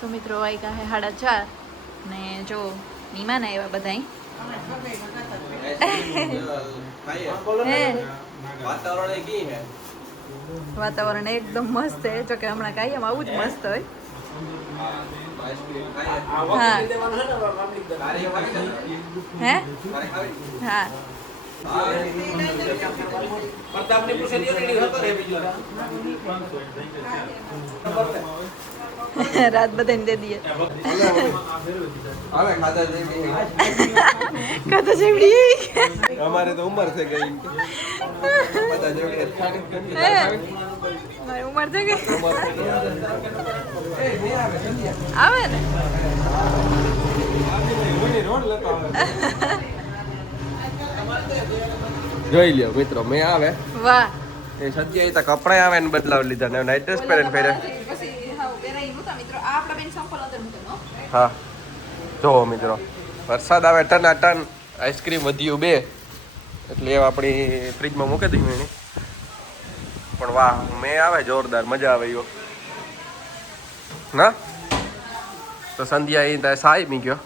તો મિત્રો વાગ્યા હે 4:30 ને જો મહેમાન આવ્યા બધાય વાતાવરણ એકદમ મસ્ત હે જો કે હમણાં કાયમ આવું જ મસ્ત હોય હે હા रात बदन दे दिए खाता जेवड़ी हमारे तो उम्र से गई पता जेवड़ी मारी उम्र से गई आवे ने જોઈ લ્યો મિત્રો મેં આવે વાહ એ સજ્જે તો કપડા આવે ને બદલાવ લીધા ને નાઈટ ડ્રેસ પહેરીને ફેરે હા જો મિત્રો વરસાદ આવે ટના ટન આઈસ્ક્રીમ વધ્યું 2 એટલે એ આપણી ફ્રીજમાં મૂકી દઈએ એની પણ વાહ મેં આવે જોરદાર મજા આવે યો ના તો સંધ્યા અહીં ત્યાં સાઈ મી ગયો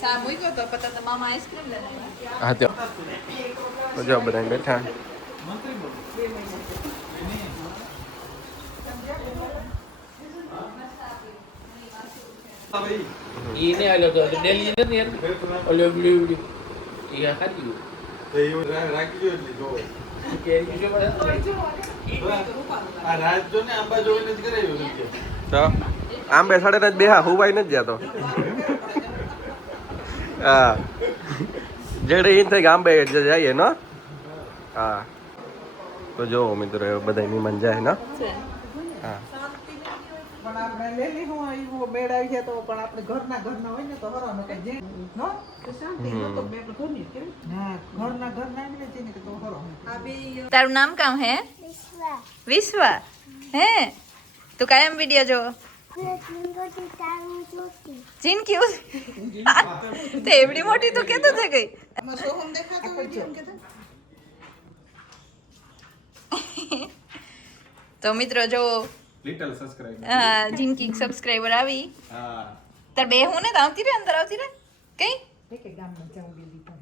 સા મૂક્યો તો પતા તો મામા આઈસ્ક્રીમ લઈને હા તો જો બધા બેઠા ini ada tuh Delhi itu nih oleh beli iya kan itu તો આમ બેસાડે ને બેહા હુવાઈ નથી જતો હા જેડે ઈન થઈ આંબે જઈએ નો હા તો જો મિત્રો બધા મહેમાન જાય ને હા પણ આપણે લેલી હું આવ્યો મેળાવી છે તો પણ આપણે ઘરના હોય ને તો હરાનો કે જે નો તો શાંતિ નો તો બે ઘરની કેમ હા ઘરના એટલે છે ને કે તો હરો આ બે તારું નામ કામ હે વિશ્વા હે તું કાયમ વિડિયો જો जिनकी तो एवडी मोटी तो केतो थे गई આમાં સોહમ દેખાતો હોય છે એમ કે तो मित्रों जो લિટલ સબસ્ક્રાઇબર जिनकी सब्सक्राइबर આવી હા તાર બે હું ને તો આવતી રે અંદર આવતી રે કઈ કે ગામમાં જવું દીધી તો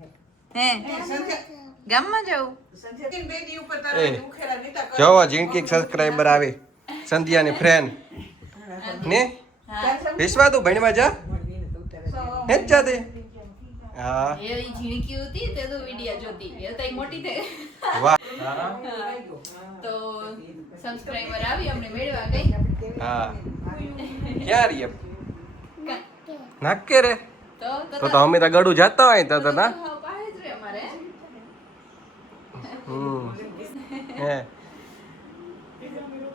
હે ગામમાં જાઉં સંજય બેડી ઉપર તારે ઉખેરા નીતા કર જોવો જીણકી સબસ્ક્રાઇબર આવી સંધ્યાની ફ્રેન્ડ ને વિશ્વા તું ભણવા જા હે જ જાતે હા એ ઝીણકી હતી તે તો વિડિયો જોતી એ તો મોટી થઈ વાહ તો સબસ્ક્રાઇબર આવી અમને મેળવા ગઈ હા ક્યાં રહી એમ નાકે રે તો અમે તો ગડું જતા હોય તો ના પાહે જ રે અમારે હે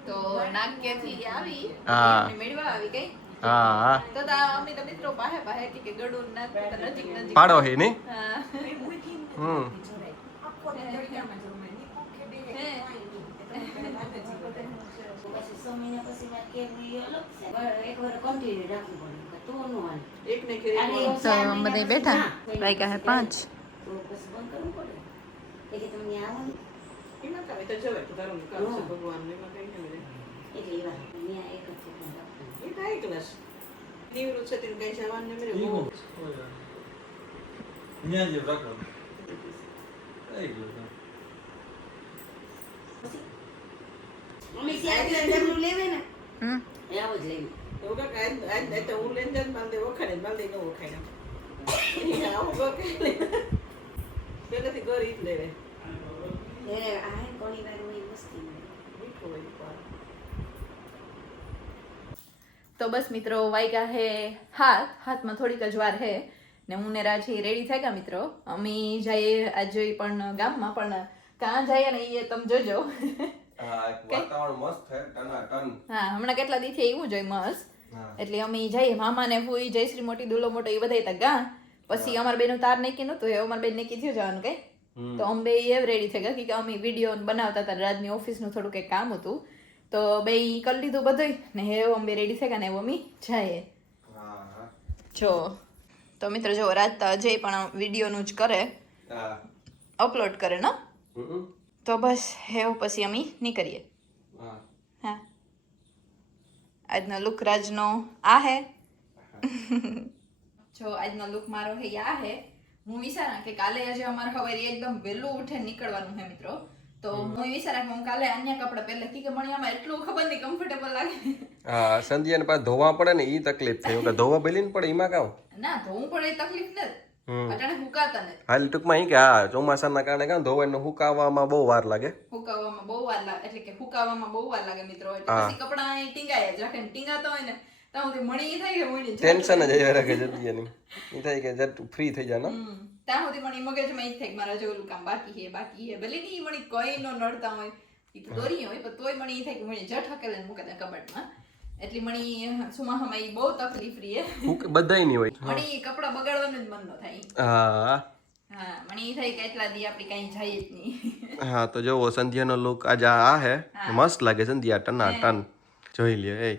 તો નાક્યથી આવી હા. અમને મેળવા આવી ગઈ હા તો અમે તો મિત્રો પાહે કે ગડું નજીક પાડો હે ની હા એક ને કરી તો બધા બેઠા વાગ્યા હે 5 એમાં કાવે તો જવાય તો તારું કામ છે ભગવાન ને માં કઈ નહીં એ કાઈ ક્લાસ નિવૃત્ત છે તેને કઈ જવાન ને મેરે બહુ ન્યા જે રાખો એ ગયો હમ એવું કાઈ આજ તો હું લેન જન બાંધે વખાડે બાંધે ન વખાડે આવું કો કે પેલેથી ગરી જ લેવે તો બસ મિત્રો વાગ્યા હે હાથમાં થોડીક જ વાર હે ને હું ને રાજી રેડી થઈ ગયા મિત્રો અમે જઈએ આજે પણ ગામમાં પણ કાં જઈએ ને એ તમે જોજો વાતાવરણ મસ્ત છે ટના ટન હા હમણાં કેટલા દી થી એવું જોઈ મસ્ત એટલે અમે જઈએ મામા ને ફૂઈ જયશ્રી મોટી દુલો મોટો એ બધા હતા ગા પછી અમાર બેનું તાર નક્કી નતું અમાર બેન નક્કી થયું જવાનું કઈ તો અમે એ રેડી થઈ ગયા કે અમે વિડીયો બનાવતા હતા રાજની ઓફિસનું થોડું કંઈક કામ હતું તો બે કરી લીધું બધું ને હે અમે રેડી થઈ ગયા ને એવું અમે જઈએ જો તો મિત્રો જો રાત તો અજય પણ વિડીયોનું જ કરે અપલોડ કરે ને તો બસ હેવ પછી અમે નીકળીએ હા આજનો લુક રાજનો આ હે જો આજનો લુક મારો હે આ હે હું વિચારા કે કાલે આજે અમારે સવારે એકદમ વહેલું ઉઠે નીકળવાનું હે મિત્રો તો હું વિચારા કે હું કાલે અન્ય કપડા પહેલે કે મને આમાં એટલું ખબર નહીં કમ્ફર્ટેબલ લાગે હા સંધ્યાને પાછું ધોવા પડે ને ઈ તકલીફ થઈ કે ધોવા બેલીને પડે એમાં કામ ના ધોવું પડે એ તકલીફ નથી અટાણે હુકાતા નથી હાલ ટૂંકમાં ઈ કે હા ચોમાસાના કારણે કામ ધોવાને હુકાવવામાં બહુ વાર લાગે હુકાવવામાં બહુ વાર લાગે એટલે કે હુકાવવામાં બહુ વાર લાગે મિત્રો એટલે પછી કપડા અહીં ટીંગાય જ રાખે ને ટીંગાતો હોય ને તો હું મણી થાય કે મણી ટેન્શન જ આવ્યા રાખે જતી એની ઈ થાય કે જટ ફ્રી થઈ જાય ને ત્યાં સુધી મણી મગજમાં ઈ થાય કે મારા જેવું કામ બાકી હે ભલે ની મણી કોઈ નો નડતા હોય ઈ તો દોરી હોય પણ તોય મણી ઈ થાય કે મણી જટ હકેલે મૂકે દે કબાટમાં એટલી મણી સુમાહામાં ઈ બહુ તકલીફ રહી હે બધાય નહીં હોય મણી કપડા બગાડવાનું જ મન ન થાય હા હા મણી ઈ થાય કે એટલા દી આપણી કઈ જાય જ નહીં હા તો જોવો સંધ્યાનો લુક આજે આ હે મસ્ત લાગે સંધ્યા ટના ટન જોઈ લ્યો એ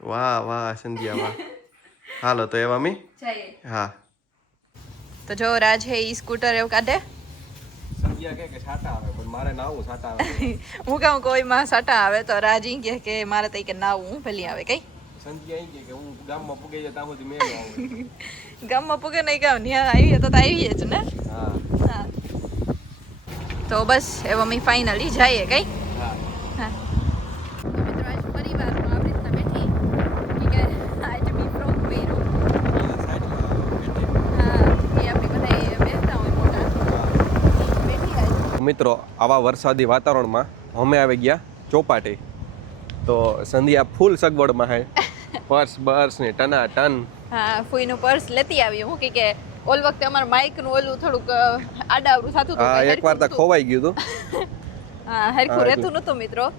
વાહ વાહ સંધ્યા વાહ હાલો તો એવા મી જાય હા તો જો રાજ હે ઈ સ્કૂટર એવું કાઢે સંધ્યા કે છાટા આવે પણ મારે નાવું છાટા આવે હું કહું કોઈમાં સટા આવે તો રાજ ઈ કે મારે તો ઈ કે નાવું ભલી આવે કઈ સંધ્યા ઈ કે હું ગામમાં પૂગી જાય ત્યાં સુધી મેં આવું ગામમાં પૂગે નહીં ગામ ત્યાં આવીએ તો આવીએ જ ને હા હા તો બસ એવો અમે ફાઇનલી જઈએ કઈ હા હા તો મિત્રો આજ પરિવાર હું આવી રીતના બેઠી કે આજ મી ફ્રોક પહેર્યું હા એ આપણે બધા બેસતા હોય મોટા બેઠી આજ મિત્રો આવા વરસાદી વાતાવરણમાં અમે આવી ગયા ચોપાટી તો સંધ્યા ફૂલ સગવડમાં હે પર્સ ને ટના ટન હા ફૂઈનું પર્સ લેતી આવી હું કે ઓલ વખતે અમારા માઇક નું ઓલું થોડુંક આડાવડું થતું હતું હા એકવાર તો ખોવાઈ ગયું હતું હા હરખું રહેતું નતું મિત્રો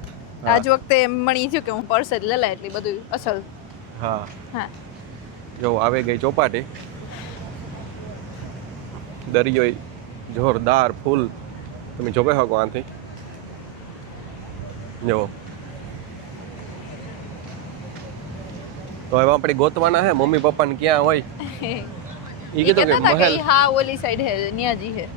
આજ વખતે મણી થયું કે હું પર્સ જ લેલા એટલી બધું અસલ હા હા જો આવી ગઈ ચોપાટી દરિયો જોરદાર ફૂલ તમે જોઈ શકો આથી જો તો હવે આપણે ગોતવાના હે મમ્મી પપ્પાને ક્યાં હોય ઈ કીધું કે મહેલ હા ઓલી સાઈડ હે ન્યાજી હે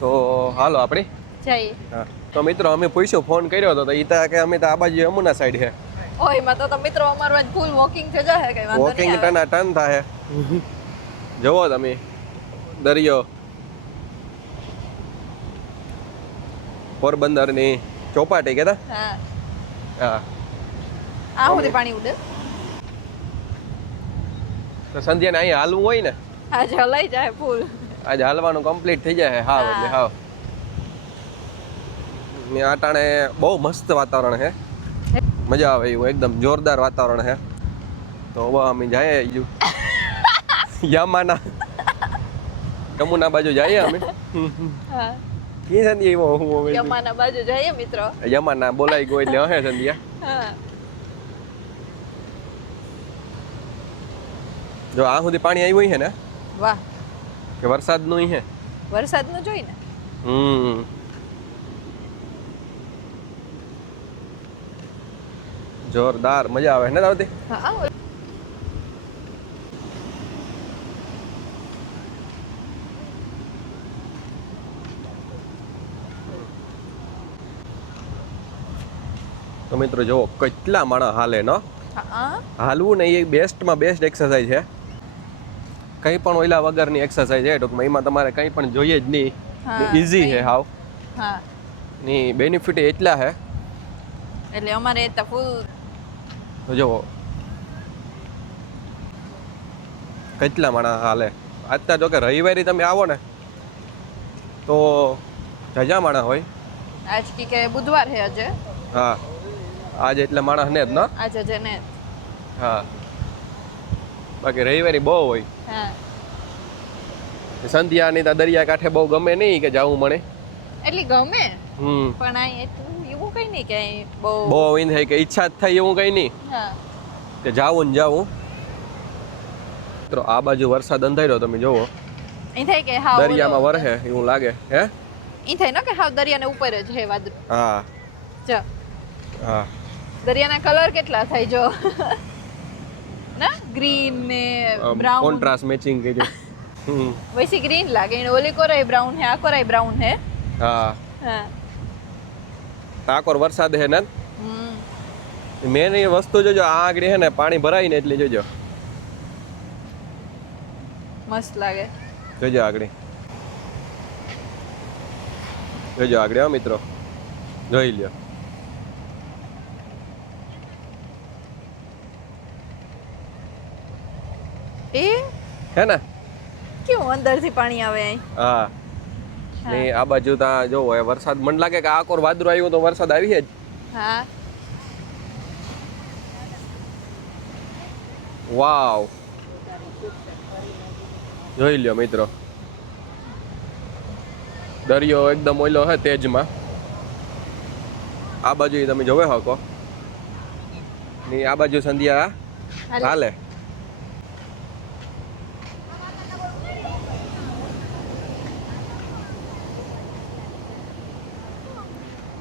તો હાલો આપણે જઈએ હા તો મિત્રો અમે પૂછ્યું ફોન કર્યો હતો તો ઈ તા કે અમે તો આ બાજુ યમુના સાઈડ હે ઓય માં તો મિત્રો અમારું આજ ફૂલ વોકિંગ થઈ જાય કઈ વાંધો વોકિંગ નહીં આવે. ટના ટન થાય જોવો તમે દરિયો પોરબંદરની ચોપાટી કેતા હા હા આ સુધી પાણી ઉડે તો સંધ્યાને અહીં હાલવું હોય ને આજે હલાઈ જાય ફૂલ આજે હાલવાનું કમ્પ્લીટ થઈ જાય હાવ એટલે હાવ ને આટાણે બહુ મસ્ત વાતાવરણ છે મજા આવે એવું એકદમ જોરદાર વાતાવરણ છે તો હવે અમે જઈએ યમુના બાજુ જઈએ અમે હા કી સંધ્યા એવો હું હવે યમાના બાજુ જઈએ મિત્રો યમુના બોલાઈ ગયો એટલે હે સંધ્યા હા જો આ સુધી પાણી આવ્યું છે ને વાહ કે વરસાદનું છે વરસાદનું જોઈ ને જોરદાર મજા આવે ને આવતી હા તો મિત્રો જો કેટલા માણસ હાલે નો હા હાલવું ને એ બેસ્ટમાં બેસ્ટ એક્સરસાઇઝ છે કંઈ પણ ઓઈલા વગરની એક્સરસાઇઝ છે ટૂંકમાં એમાં તમારે કંઈ પણ જોઈએ જ નહીં ઈઝી છે હાવ હા ની બેનિફિટ એટલા છે એટલે અમારે તો ફૂલ તો જો કેટલા માણસ હાલે આજતા જો કે રવિવારે તમે આવો ને તો જજા માણસ હોય આજ કે બુધવાર હે આજે હા આજે એટલે માણસ ને જ ન આજે છે ને હા બાકી રવિવારે બહુ હોય હા સંધ્યાની તો દરિયા કાંઠે બહુ ગમે નહીં કે જાવું મને એટલી ગમે હમ પણ આ એટલું એવું કઈ નહીં કે અહીં બહુ બહુ એમ થાય કે ઈચ્છા જ થાય એવું કઈ નહીં હા કે જાવું ને જાવું મિત્રો આ બાજુ વરસાદ અંધાર્યો તમે જોવો અહીં થાય કે હા દરિયામાં વરહે એવું લાગે હે અહીં થાય ને કે હા દરિયાને ઉપર જ હે વાદળ હા જો હા દરિયાના કલર કેટલા થાય જો ના ગ્રીન ને બ્રાઉન કોન્ટ્રાસ્ટ મેચિંગ કર્યું વૈસી ગ્રીન લાગે ને ઓલી કોરાઈ બ્રાઉન હે આ કોરાઈ બ્રાઉન હે હા હા ટાકોર વરસાદ હે ને હમ મેન એ વસ્તુ જોજો આ આગળ હે ને પાણી ભરાય ને એટલે જોજો મસ્ત લાગે. જોજો આગળ જોજો આગળ હો મિત્રો જોઈ લ્યો. એ હે ને કેવું અંદરથી પાણી આવે અહીં. હા ને આ બાજુ ત્યાં જો વરસાદ મને લાગે કે આકોર વાદળું આવ્યું તો વરસાદ આવી જ. હા વાવ જોઈ લ્યો મિત્રો દરિયો એકદમ ઓલો હે તેજમાં. આ બાજુ તમે જોવે શકો ને આ બાજુ સંધ્યા હાલે.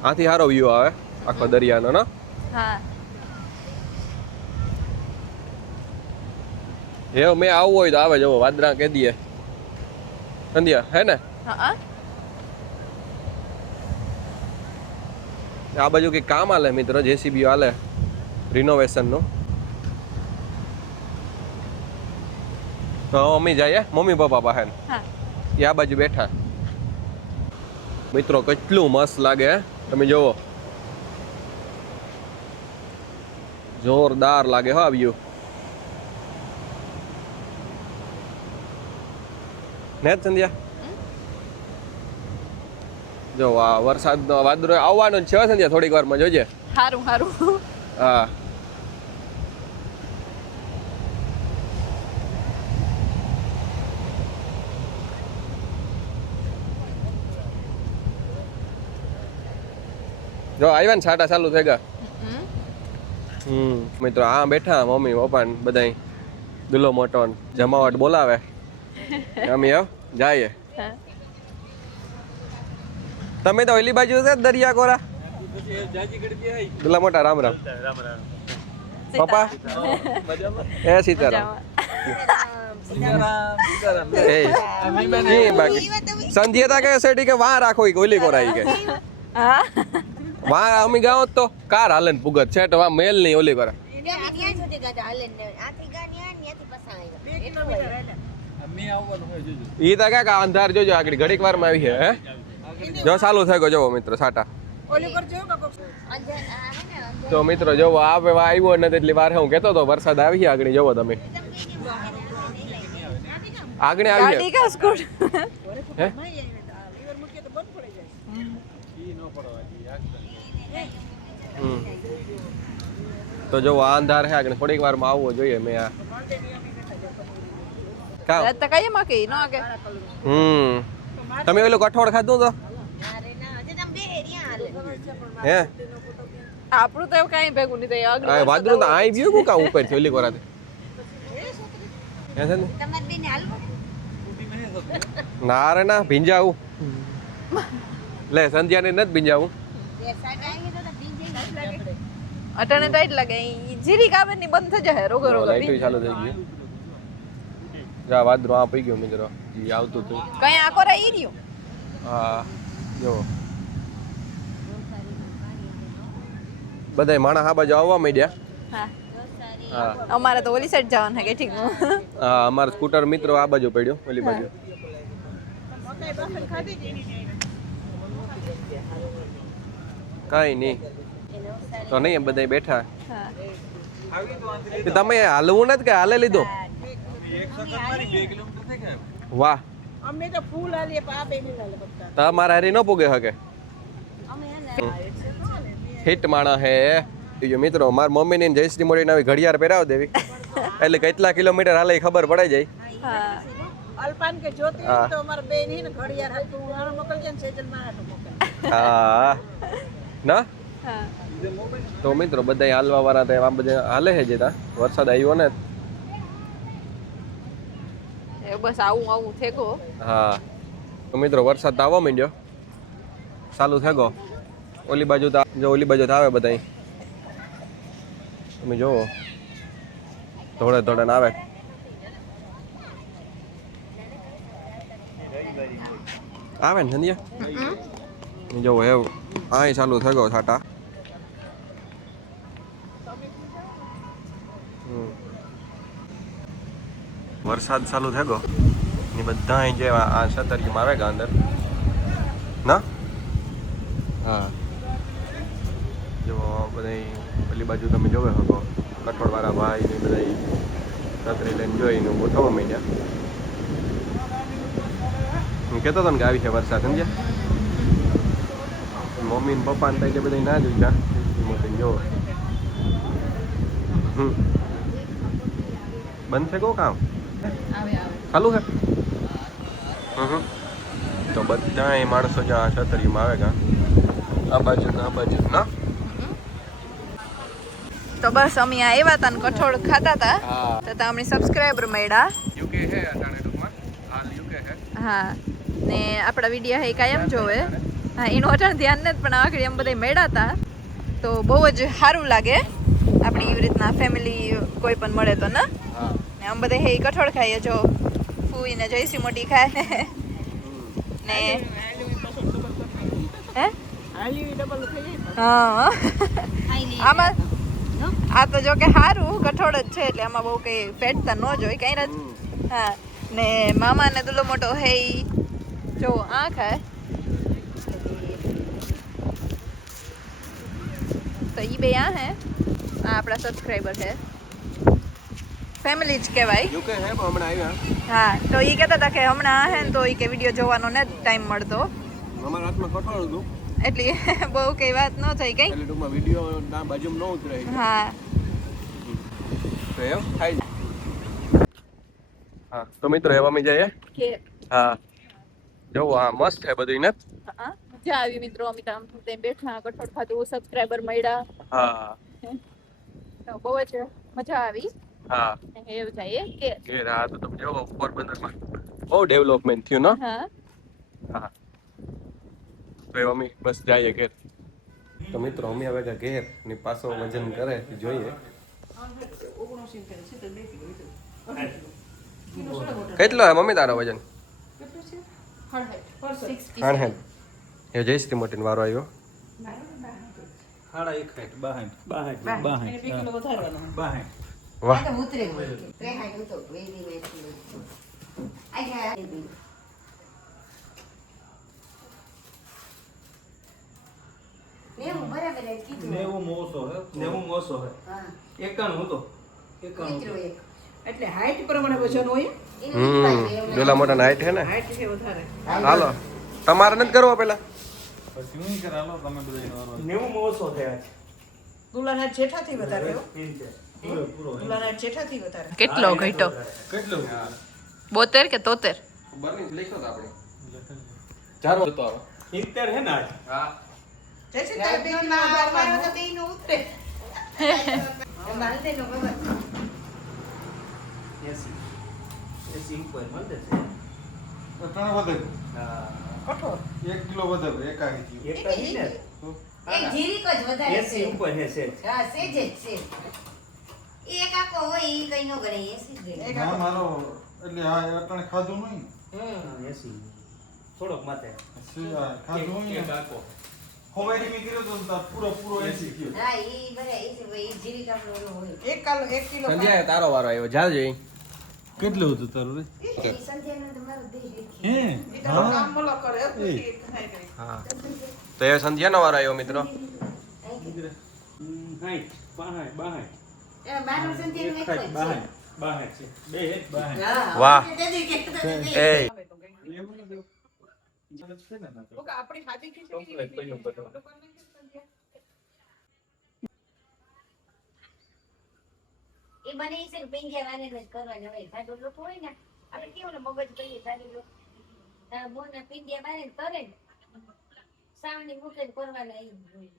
આથી સારો વ્યૂ આવે આખો દરિયાનો ને. હા એવું મેં આવવું હોય તો આવે જવો વાદળા કહી દઈએ સંધ્યા હે ને. હા આ બાજુ કંઈક કામ હાલે મિત્રો જેસીબી હાલે રિનોવેશનનું. તો મમ્મી જાય મમ્મી પપ્પા પાસે હા એ આ બાજુ બેઠા. મિત્રો કેટલું મસ્ત લાગે તમે જોવો જોરદાર લાગે હો વ્યૂ ને સંધ્યા. જો આ વરસાદ વાદળો આવવાનો જ છે સંધ્યા થોડીક વારમાં જોજે. સારું સારું. હા જો આવ્યા ને છાટા ચાલુ થઈ ગયા. મિત્રો આ બેઠા મમ્મી પપ્પા ને બધા દુલો મોટો જમાવટ બોલાવે અમે જઈએ. તમે તો ઓલી બાજુ છે દરિયા કોરા દુલા મોટા. રામ રામ પપ્પા એ સીતારામ. એ બાકી સંધ્યા કે સેટી કે વાહ રાખો ઓલી કોરા કે હા વાહ અમે ગાવ તો કાર હાલન પુગત છે તો વા મેલ નહીં ઓલી કરે. ઈ તો ક્યાં અંધાર જોજો આગળ ઘડીક વાર માં આવી છે હે. જો ચાલુ થઈ ગયો જોવો મિત્રો સાટા. તો મિત્રો જોવો આવે આવ્યો નથી એટલી વાર હું કેતો તો વરસાદ આવી છે આગળ જોવો તમે આગળ આવી ગાડી કા સ્કૂટ. હે તો જો આ અંધાર છે આગળ થોડીક વાર માં આવવો જોઈએ મેં આ કા તો કઈ માં કે નો કે. તમે ઓલું કઠોળ ખાધું તો હે આપણું તો કઈ ભેગું નહીં થાય આગળ. આ વાદળું તો આઈ ગયું કા ઉપર થી ઓલી કોરાતે હે છે ને ના રે ના ભીંજાવું લે સંધ્યાને નથી ભીંજાવું. અટાણે તો એટલે લાગે જીરી કાવે ની બંધ થઈ જાય રોગો રોગો. લાઈટ ચાલુ થઈ ગયું. જા વાદળું આ પઈ ગયું મિત્રો જી આવતું હતું. કઈ આકો રહી રહ્યું. હા જો બધાય માણસ આ બાજુ આવવા માંડ્યા. હા હા અમારે તો ઓલી સાઈડ જવાનું છે કે ઠીક નું. હા અમારા સ્કૂટર મિત્રો આ બાજુ પડ્યો ઓલી બાજુ. કઈ નહીં તો નહીં બધા બેઠા. હા તમે હાલવું નથી કે હાલે લીધો. વાહ અમે તો ફૂલ આલીએ પાપે મિલાલે બતા. તમારા હારી ન પૂગે હકે હિટ માણા હે. જો મિત્રો મારા મમ્મી ને જયશ્રી મોડી નવી ઘડિયાળ પહેરાવ દેવી એટલે કેટલા કિલોમીટર હાલે ખબર પડાઈ જાય. હા અલ્પાન કે જોતી તો અમાર બેન હે ને ઘડિયાળ હતું હારો મોકલજે ને સેજલ માં હાટો મોકલ. હા ના હા તો મિત્રો બધા હાલવા વાળા હતા આ બધા હાલે છે જે તા વરસાદ આવ્યો ને. એ બસ આવું આવું થેકો. હા તો મિત્રો વરસાદ તો આવવા માંડ્યો ચાલુ થેગો. ઓલી બાજુ તો જો ઓલી બાજુ તો આવે બધા તમે જોવો ધોળે ધોળે આવે. આવે ને સંધ્યા જોવો એવું અહીં ચાલુ થઈ ગયો છાટા. વરસાદ ચાલુ થઈ ગયો ને બધા અહીં જે આ સતરિયમાં આવે અંદર ના હા જો બધા પેલી બાજુ તમે જોવે શકો કઠોળવાળા ભાઈ ને બધા છત્રી લઈને જોઈને ગોઠવવા માંડ્યા. હું કહેતો હતો ને કે આવી છે વરસાદ સમજ્યા. મમ્મી ને પપ્પા ને થાય બધા ના જોઈતા મોટી જો બંધ છે કહું કામ ચાલુ છે. તો બધા એ માણસો જ્યાં છતરીમાં આવે કા આ બાજુ ના તો બસ અમે આવ્યા હતા ને કઠોળ ખાતા હતા તો અમને સબસ્ક્રાઈબર મળ્યા. યુકે હે અટાણે ટૂંકમાં હાલ યુકે હે. હા ને આપણા વિડીયો હે કાયમ જોવે. હા એનું અટાણ ધ્યાન નથી પણ આખરી એમ બધા મળ્યા હતા તો બહુ જ સારું લાગે આપણી એવી રીતના ફેમિલી કોઈ પણ મળે તો ને આમ બધા હે કઠોળ ખાઈએ જો ફૂઈ ને જયસી મોટી ખાય ને હે હા આમાં આ તો જો કે સારું કઠોળ જ છે એટલે આમાં બહુ કઈ ફેટતા ન જોઈ કઈ નથી. હા ને મામા ને દુલો મોટો હે જો આ ખાય તો ઈ બે આ હે આ આપણા સબસ્ક્રાઇબર છે ફેમિલી જ કહેવાય. યુકે હે પણ હમણાં આવ્યા. હા તો ઈ કહેતા હતા કે હમણાં આ હે ને તો ઈ કે વિડીયો જોવાનો ને ટાઈમ મળતો અમારા હાથમાં કઠોળ હતું એટલે બહુ કઈ વાત ન થઈ કઈ. એટલે ટૂંકમાં વિડીયો ના બાજુમાં ન ઉતરે. હા તો એમ થાય. હા તો મિત્રો એવા અમે જઈએ. હા જો આ મસ્ત છે બધું ને. મજા આવી મિત્રો અમે આમ બેઠા કઠોળ ખાધું સબસ્ક્રાઇબર મળ્યા. હા તો બહુ જ મજા આવી. હા એવું જાય કે હા તો તમે જો પોરબંદરમાં બહુ ડેવલપમેન્ટ થયું ને. હા હા તો એવા અમે બસ જઈએ ઘેર. તો મિત્રો અમે હવે ઘેર ની પાછો વજન કરે જોઈએ કેટલો હે મમ્મી તારો વજન. 60 એ જયશ્રી મોટી વારો આવ્યો. વાહ એટલે હાઈટ પ્રમાણે વજન હોય. ડોલા મોટા હાઈટ હે ને. હાઈટ છે વધારે. હાલો તમારે નથી કરવો પેલા. દુલાના જેઠાથી વધારે હો. દુલાના જેઠાથી વધારે. કેટલો ઘટ્યો 72 કે 73 ચારો હતો આવો. હા જૈસે તારે બે કિલો વધારે તો તેનો ઉતરે. માલ દે નો બાબા. કઠોળ 1 કિલો વધારે એકાકી એક જીરીક જ વધારે છે. હા, સેજ જ છે. એક આખો હોય ઈ કઈ નો ગણે 80 જ ગણે. ના મારો એટલે આ અટાણે ખાધું નહીં. ખાધું નહીં. હોવારી મી કર્યો તો તાર પૂરો 80 થયો. હા, ઈ બરે ઈ છે ઈ જીરીક આપણો ઓલો હોય. 1 કિલો સંજય તારો વારો આવ્યો જાજો. કેટલું હતું તારું રે? ઈ સંધ્યાનો તમારો દેહ દેખી. હે ઈ તો કામ મોલો કરે પૂરી થાય કરી. હા તો એ સંધ્યાનો વારો આવ્યો મિત્રો. એ મારો સંધ્યાનો એક જ છે. હા. વાહ. તેથી કે એ તો કે આપણી હાથી ખીચડી એ બને છે કે પેંગ્યા વાને જ કરવાના હોય. સાદો લોકો હોય ને આપણે કેવું ને મગજ કહીએ સાદો લોકો મોના પિંડિયા બારે કરે ને સાવની મૂકે કરવાના ઈ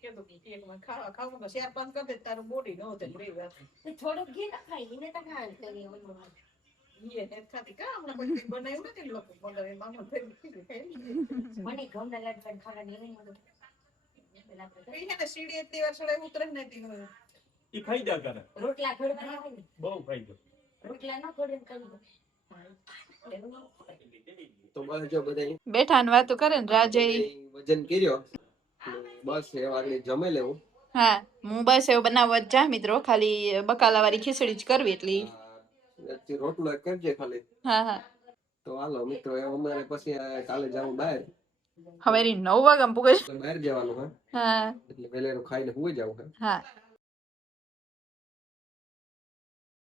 કેતો કે એકમાં ખાવું તો 4-5 કર દે તારું બોડી ન હોતે રે વાત. તો થોડુંક ઘી ના ખાઈ એને તો ખાણ કરી ઓલું ઈ ને ખાતી કા હમણાં કોઈ બનાવ્યું નથી લોકો મગર એ મામો થઈ મને ઘઉંના લાડવા ખાવાની નહીં મળે. પેલા આપણે ઈ ને સીડી એટલી વાર ચડાઈ ઉતરે ને તી રોટલા ઘડવાના હોય ને બહુ ફાયદો. રોટલા ન ઘડે કરી દો. તો બસ જો બધા બેઠા ને વાતો કરે ને રાજે. વજન કર્યો બસ એ આગળ જમે લેવું. હા હું બસ એવું બનાવવા જ જા મિત્રો ખાલી બકાલા વાળી ખીચડી જ કરવી એટલી જે રોટલો એક કરજે ખાલી. હા હા તો હાલો મિત્રો, અમારે પછી કાલે જવું બહાર, હવે 9 વાગ્યા પૂગે. બહાર જવાનું હે, હા એટલે વહેલેરું ખાઈને સુઈ જવું હે. હા